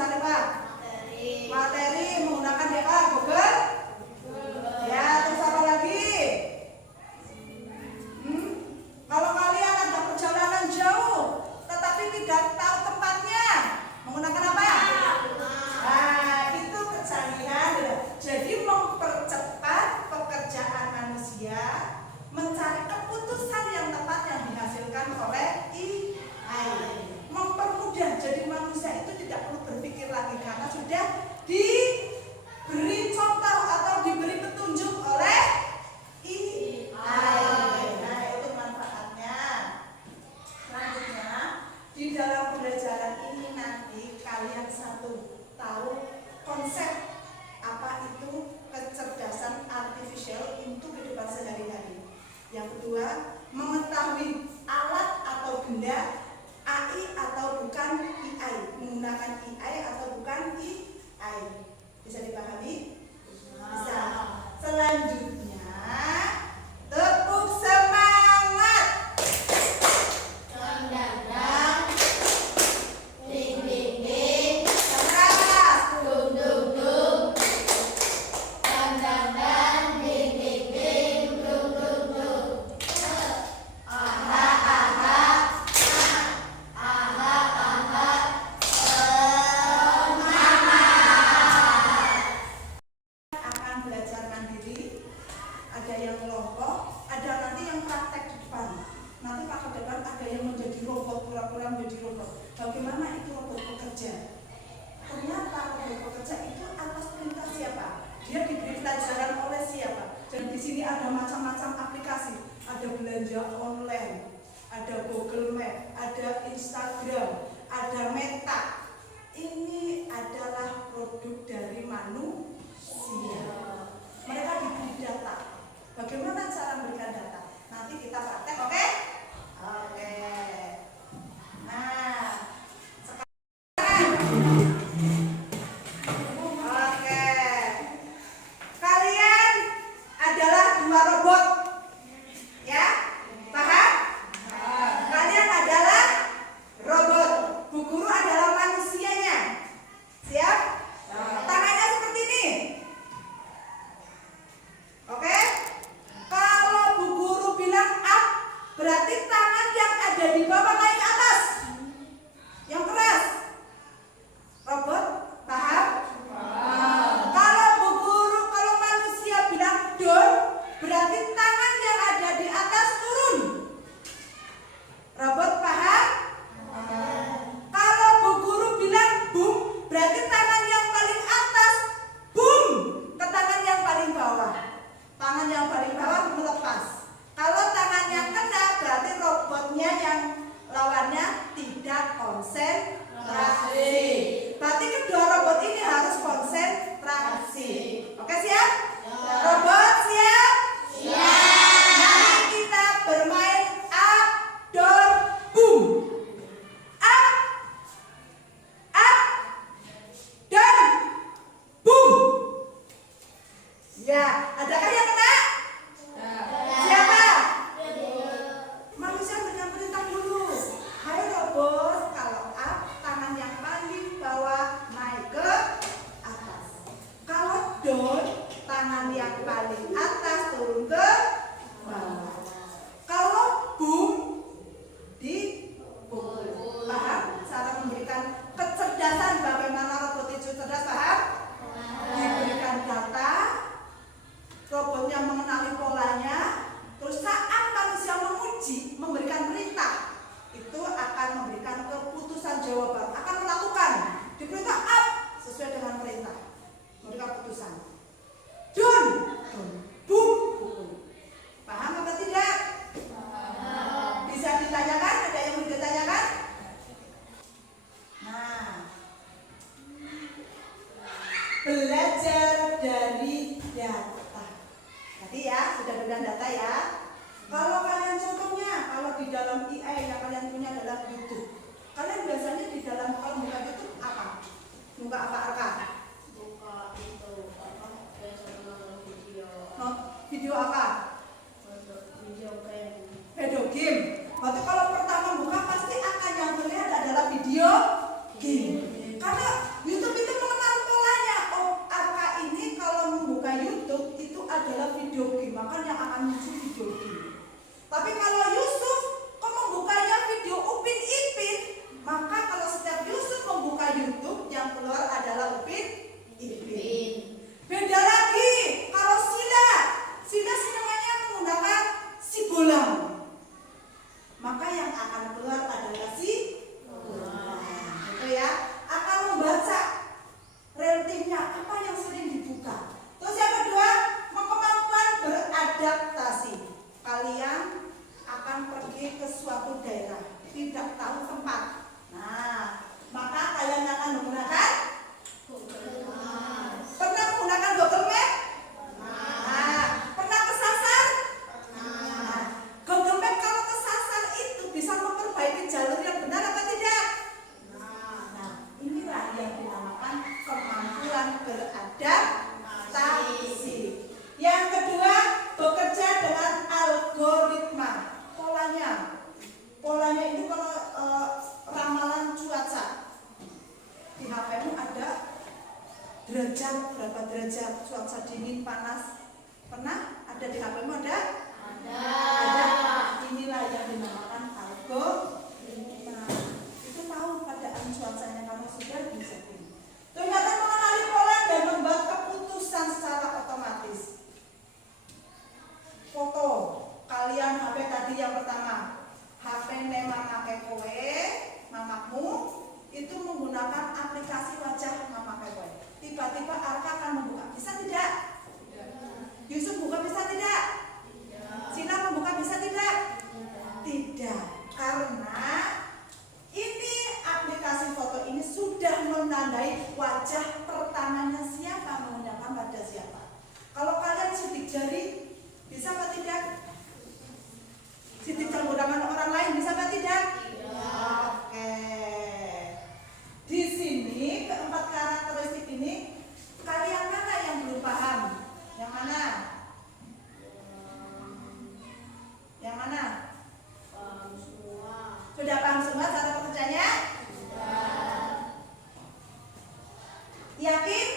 misalnya Pak? Materi menggunakan apa? Google? Ya, terus apa lagi? Kalau kalian ada perjalanan jauh tetapi tidak tahu tempatnya, menggunakan apa? Nah, itu kecanggihan. Jadi mempercepat pekerjaan manusia mencari keputusan yang tepat yang dihasilkan oleh AI. Mempermudah, jadi manusia itu tidak perlu berpikir lagi karena sudah diberi contoh atau diberi petunjuk oleh AI. Nah, itu manfaatnya. Selanjutnya, di dalam pembelajaran ini nanti kalian tahu konsep apa itu kecerdasan artifisial untuk kehidupan sehari-hari. Yang kedua, mengetahui alat atau benda AI atau bukan AI, menggunakan AI atau bukan AI. Bisa dipahami? Bisa. Selanjutnya, tepuk semangat. Video apa? Video game. Berarti kalau pertama buka pasti akan yang terlihat adalah video game. Karena membaca real time-nya, apa yang sering dibuka. Terus yang kedua, kemampuan beradaptasi. Kalian akan pergi ke suatu daerah, tidak tahu tempat. Nah, maka kalian akan menggunakan Google Maps. Pernah menggunakan Google Maps? Nah, pernah kesasar? Nah, Google Maps kalau kesasar itu bisa memperbaiki jalur yang benar atau tidak? Nah, inilah yang dinamakan kemampuan beradaptasi. Yang kedua, bekerja dengan algoritma. Polanya ini kalau ramalan cuaca di HP-mu ada derajat, berapa derajat, cuaca dingin, panas. Pernah ada di HP-mu ada? Ada. Inilah yang dinamakan algoritma. Itu tahu keadaan cuacanya kamu sudah bisa ini. Ternyata mengenali pola dan membuat keputusan secara otomatis. Foto kalian HP tadi yang pertama, HP memakai kowe, mamamu itu menggunakan aplikasi wajah memakai kowe. Tiba-tiba Arka akan membuka, bisa tidak? Yusuf buka bisa tidak? Sina membuka bisa tidak? Tidak, karena ini aplikasi foto ini sudah menandai wajah pertamanya siapa, menggunakan wajah siapa. Kalau kalian sidik jari, bisa apa tidak? Sidik menggunakan orang lain, bisa apa tidak? Oke. Di sini keempat karakteristik ini, kalian mana yang belum paham? Yang mana? Yang mana? Paham semua. Sudah paham semua cara bekerjanya? Sudah. Yakin?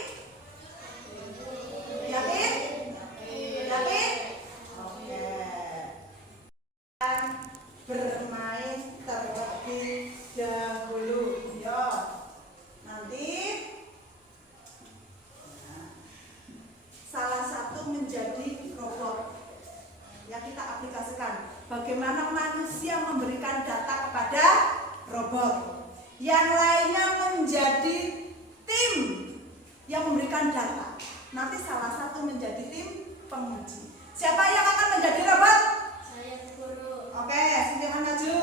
Yakin? Yakin? Oke. Bermain terlebih dahulu. Yo. Nanti salah satu menjadi robot yang kita aplikasikan. Bagaimana manusia memberikan data kepada robot. Yang lainnya menjadi tim yang memberikan data. Nanti salah satu menjadi tim penguji. Siapa yang akan menjadi robot? Saya guru. Oke, sini maju.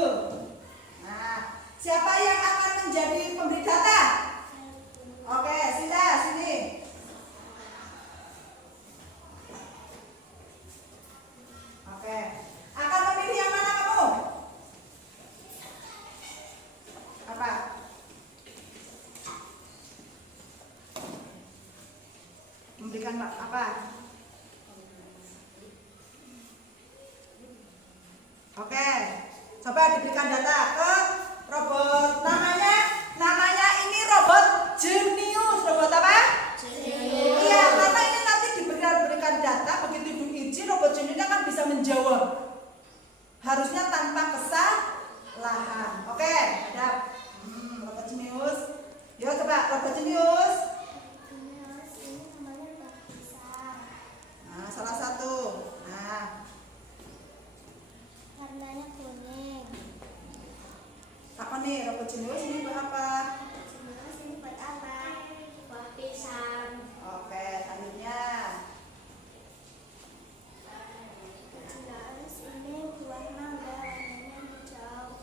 Nah, siapa yang akan menjadi pemberi data? Oke, sini. Oke, akan memilih yang mana kamu? Apa? Memberikan apa? Oke, coba diberikan data ke robot. Namanya ini robot jenius. Robot apa? Jenius. Iya, karena ini nanti diberikan data, begitu diuji robot jenius akan bisa menjawab. Harusnya tanpa kesalahan. Oke, ada robot jenius. Yuk coba robot jenius. Ini namanya Pak Pisang. Nah, salah satu. Nah, Warnanya kuning. apa nih robot jenius ini buat apa? Jenius ini buat apa? Buah pisang. Oke, selanjutnya. Jenius ini buah mangga warnanya hijau.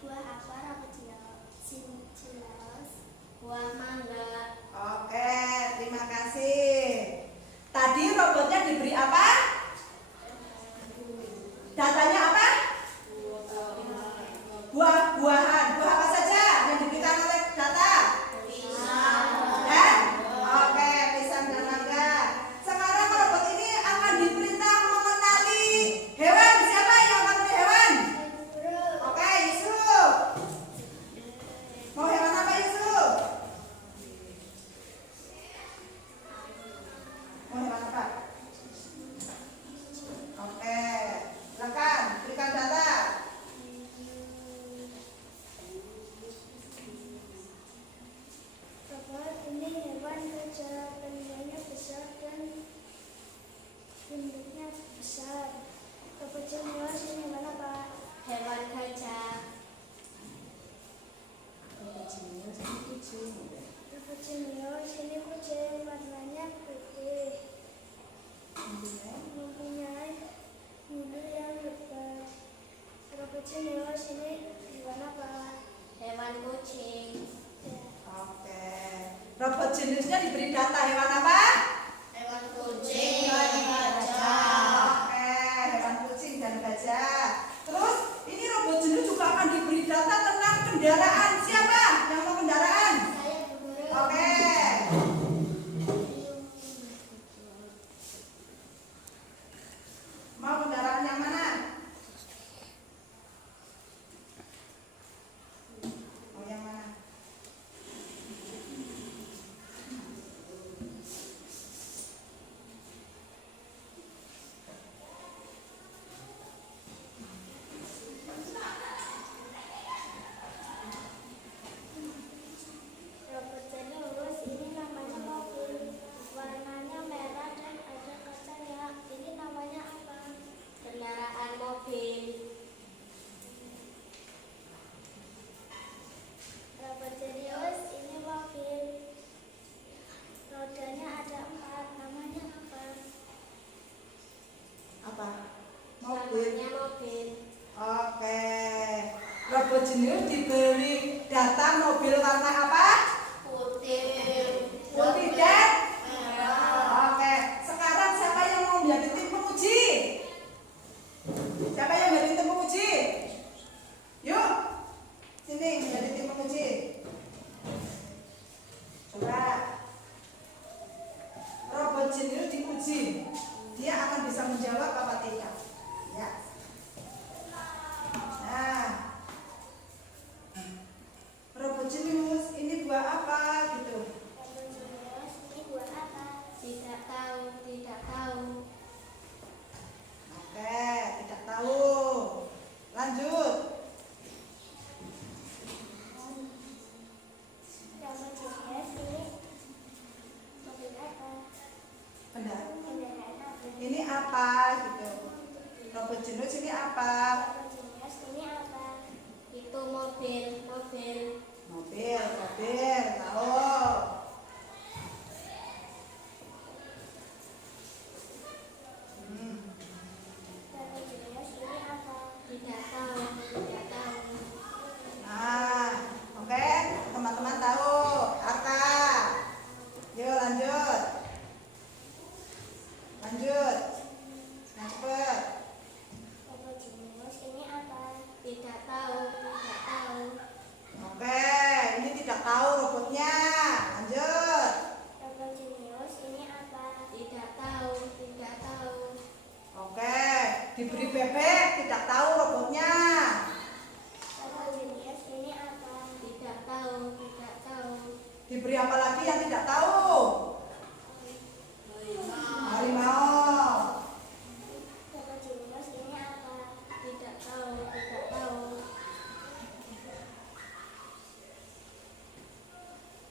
Buah apa robot jenius? Buah mangga. Oke, terima kasih. Tadi robotnya diberi apa? Datanya apa? Buah-buahan. Buah apa saja yang diberikan oleh data? Dan? Oke, pisang dan mangga. Sekarang robot ini akan diperintah mengenali hewan. Siapa yang akan mengenali hewan? Oke, Yusuf. Mau hewan apa Yusuf? Mau hewan apa? Oke, silakan berikan data. Robot ini hewan kecil, telinganya besar dan bentuknya besar. Robot jenius ini hewan apa? Hewan gajah. Robot jenius ini robot jenisnya diberi data hewan apa? Hewan kucing. Oke, hewan kucing dan gajah. Terus ini robot jenis juga akan diberi data tentang kendaraan. Siapa yang mau kendaraan? Saya guru. Oke. Mau kendaraan yang mana? Mau yang mana? Robot jenius ini namanya mobil. Warnanya merah dan ada kacanya. Ini namanya apa? Kendaraan mobil. Robot jenius ini mobil. Rodanya ada 4. Namanya apa? Apa? Mobil. Namanya mobil. Oke. Robot jenius diberi data mobil warna apa? Putih. Putih dan oke. Sekarang siapa yang mau menjadi tim penguji? Siapa yang menjadi tim penguji? Yuk, sini menjadi tim penguji. Coba. Robot jenius diuji. Dia akan bisa menjawab apa tidak? Ya. Nah, robot jenius ini buah apa gitu? Robot jenius ini buat apa? Tidak tahu, tidak tahu. Oke, tidak tahu. Lanjut. Robot jenius ini mobil apa? Benar. Kendaraan apa? Ini apa gitu? Robot jenius ini apa? Robot jenius ini apa? Itu mobil, mobil. Mobil, tahu. Robot jenius ini apa? Tidak tahu, tidak tahu. Nah, oke, teman-teman tahu. Arka. Yuk lanjut. Lanjut. Nah, cepet. Robot jenius ini apa? Tidak tahu, tidak tahu. Oke, ini tidak tahu robotnya. Lanjut. Robot jenius ini apa? Tidak tahu, tidak tahu. Oke, diberi bebek, tidak tahu robotnya. Robot jenius ini apa? Tidak tahu, tidak tahu. Diberi apa lagi yang tidak tahu? Harimau. Robot jenius ini apa? Tidak tahu, tidak tahu.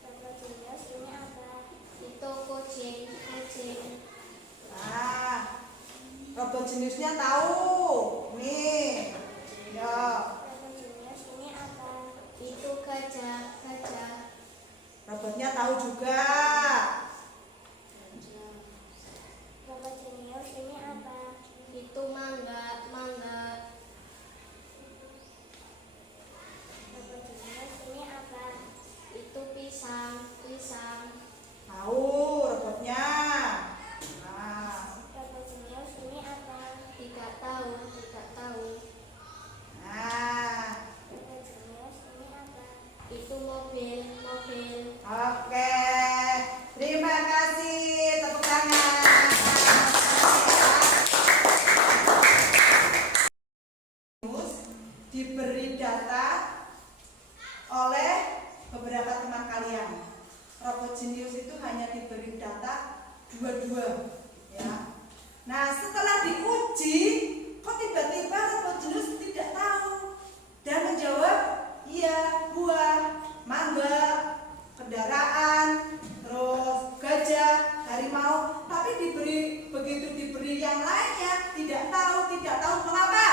Robot jenius ini apa? Itu kucing, kucing. Nah, robot jenisnya tahu. Nih. Ya. Robot jenius ini apa? Itu gajah, gajah. Robotnya tahu juga. Robot jenius ini apa? Itu mangga, mangga. Robot jenius ini apa? Itu pisang, pisang. Tahu robotnya. Nah, Robot jenius ini apa? Tidak tahu, tidak tahu. nah. Robot jenius ini apa? Itu mobil, mobil. Oke. Terima kasih. Tepuk tangan. Diberi data oleh beberapa teman kalian. Robot jenius itu hanya diberi data dua-dua, ya. Nah, setelah diuji, kok tiba-tiba robot jenius tidak tahu dan menjawab iya, buah, mangga, kendaraan, terus gajah, harimau. Tapi begitu diberi yang lainnya tidak tahu mengapa?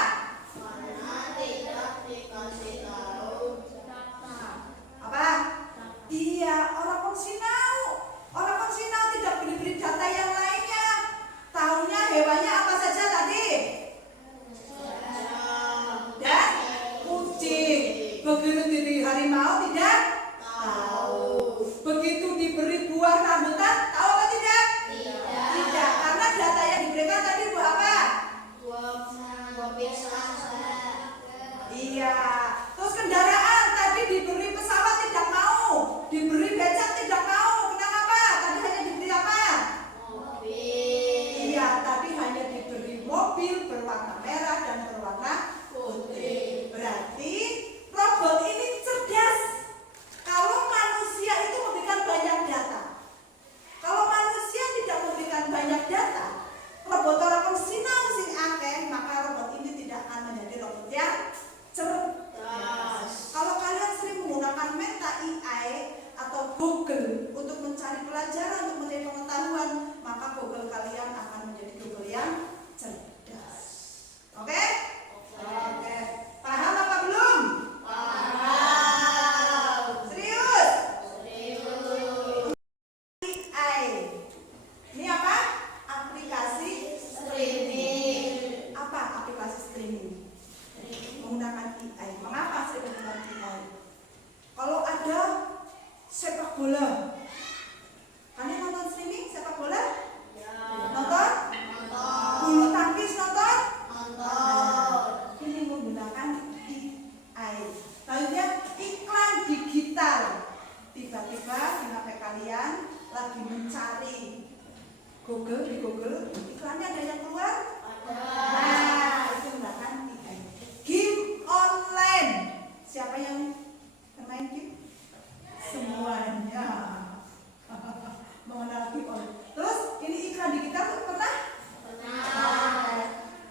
Karena tidak dikasih tahu data. Apa? Iya, orang pun sinau tidak diberi data yang lainnya. Tahunya hewannya apa saja tadi? bola. Kalian nonton streaming sepak bola? Nonton? Bulu tangkis nonton? Ini menggunakan AI. Lainnya iklan digital. Tiba-tiba di HP kalian lagi mencari di Google, iklannya ada yang keluar? Nah, itu menggunakan AI. Game online. Siapa yang main game? Semuanya. Mengenal game online. Terus ini iklan digital pernah?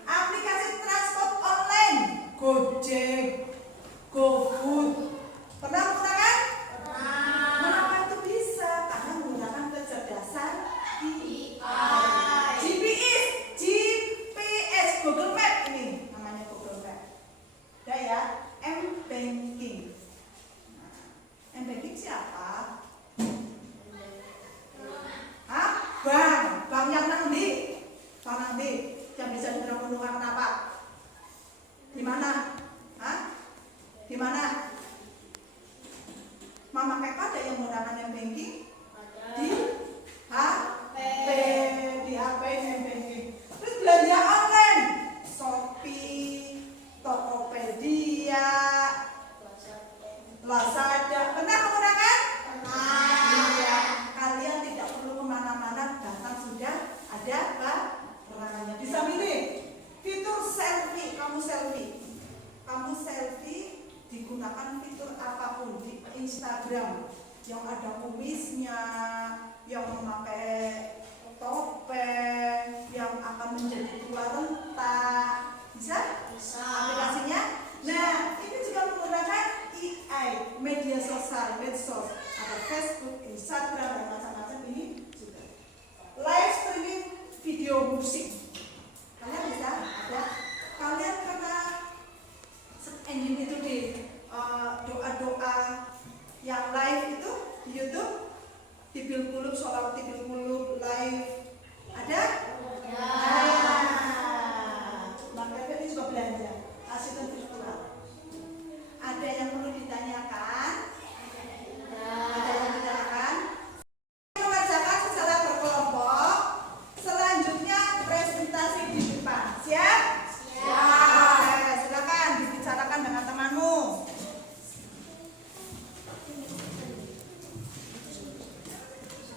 Aplikasi transport online, Gojek, GoFood, pernah menggunakan? Mengapa itu bisa? Karena menggunakan kecerdasan AI. GPS, Google Map ini namanya Google Map. Udah ya, M-Banking. M-Banking siapa? Hah? Bank yang nang di? Bank nang di? Yang bisa dipenuhi apa? Di mana? Hah? Di mana? Mama Kek ada yang menggunakan M-Banking? Di HP. Di HP M-Banking. Terus belanja online, Shopee, Tokopedia, Lazada. Pernah menggunakan? Iya. Kalian tidak perlu kemana-mana, datang sudah ada barangannya. Bisa milih fitur selfie. Kamu selfie digunakan fitur apapun di Instagram yang ada kumisnya, yang memakai topeng, yang akan menjadi tua renta. Bisa? Aplikasinya? Nah, ini juga menggunakan AI, media sosial, medsos, ada Facebook, Instagram, dan macam-macam ini juga. Live streaming video musik. Kalian bisa? Ada? Kalian pernah ending itu di doa-doa yang live itu di YouTube? Tibil kulub, sholawat tibil kulub, live. Ada? Bang Kevin ini juga belanja asisten virtual. Ada yang perlu ditanyakan? Ada yang ditanyakan? Mengerjakan secara berkelompok. Selanjutnya presentasi di depan. Siap? Siap. Silakan dibicarakan dengan temanmu.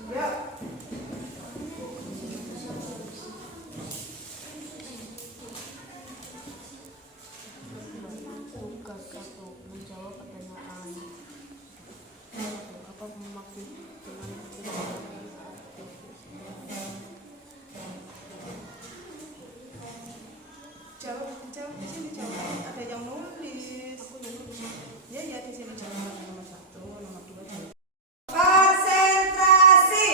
Yuk. Tugas 1. Menjawab pertanyaan. Apa memakai dengan Jawab di sini jawab. Ada yang nulis. aku yang nulis. Ya di sini jawab nomor 1, nomor 2. Konsentrasi.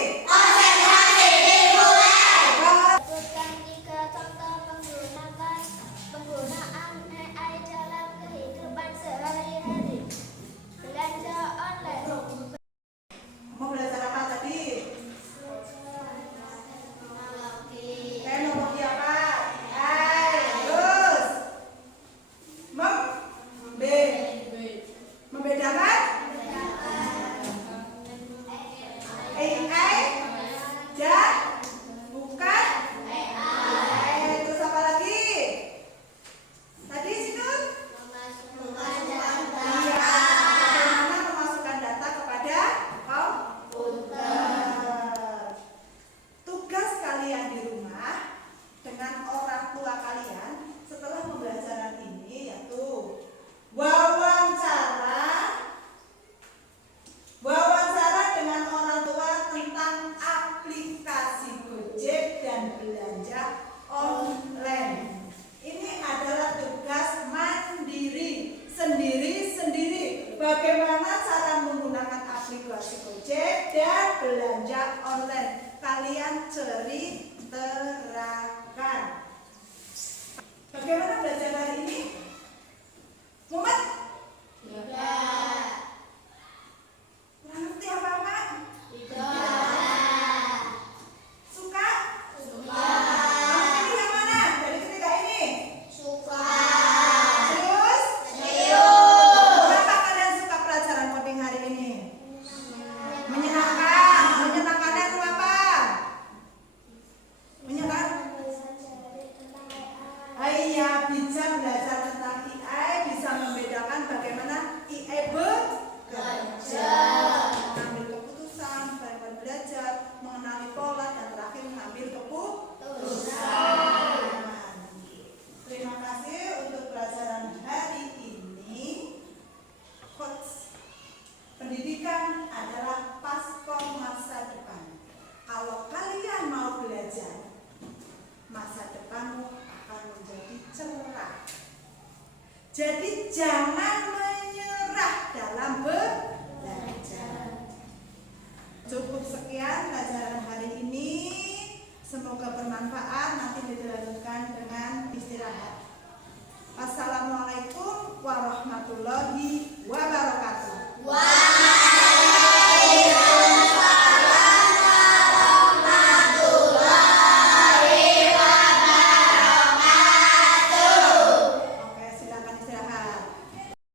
Sebutkan 3 contoh penggunaan AI dalam kehidupan sehari-hari. Belanja online. Mau belajar apa tadi? Teknologi apa? Terus membedakan AI dan bukan AI. Terus apa lagi? Tadi situ? Iya, bagaimana memasukkan data kepada komputer. Tugas kalian di rumah dengan orang tua kalian setelah pembelajaran ini yaitu wawancara dengan orang tua tentang aplikasi Gojek dan belanja online. Ini adalah tugas mandiri, sendiri-sendiri. Bagaimana cara menggunakan aplikasi Gojek dan belanja online? Kalian ceritakan. Bagaimana belajar hari ini? Muhammad? Kurang ngerti apa-apa? Suka? Kamu pilih yang mana dari ketiga ini? Serius? Kenapa kalian suka pelajaran coding hari ini? Menyenangkan. pendidikan adalah paspor masa depan. Kalau kalian mau belajar, masa depanmu akan menjadi cerah. Jadi jangan menyerah dalam belajar. Cukup sekian pelajaran hari ini. Semoga bermanfaat. Nanti dilanjutkan dengan istirahat. Assalamualaikum warahmatullahi